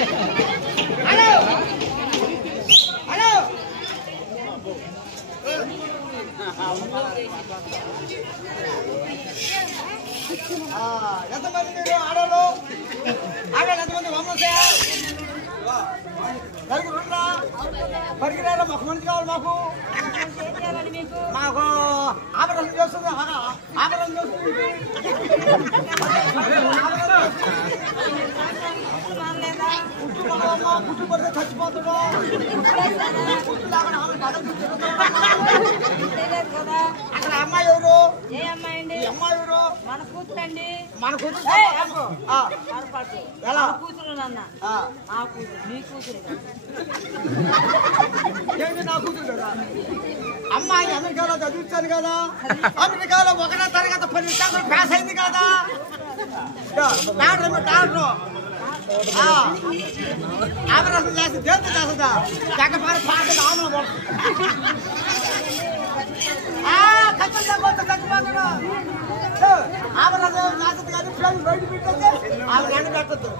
hello hello ఎంతమంది మీరు ఆడవాళ్ళు ఎంతమంది వంశే పరిగిరాల ఒక మంచి కావాలి మాకు మాకు ఆభరణం చేస్తుంది ఆభరణం చేస్తుంది పుట్టు పడితే చచ్చిపోతున్నా అక్కడ అమ్మాయి ఎవరు ఏ అమ్మాయి అండి అమ్మాయి ఎవరు మన కూతురండి మన కూతురు ఎలా కూతురు నాన్న ఆ కూతురు నీ కూతురు ఏంటి నా కూతురు కదా అమ్మాయి అమెరికాలో చదివించాను కదా అమెరికాలో 1వ తరగతి 10 శాతం పాస్ అయింది కదా డాక్టర్ ఆపరేషన్ చేసి దేంతో చేస్తుందా చక్కపారి పాట ఆమె ఖచ్చితంగా చచ్చిపోతాడు ఆపరేషన్ చేస్తుంది కానీ బయట పెట్టేది ఆమె ఎండ పెట్టద్దు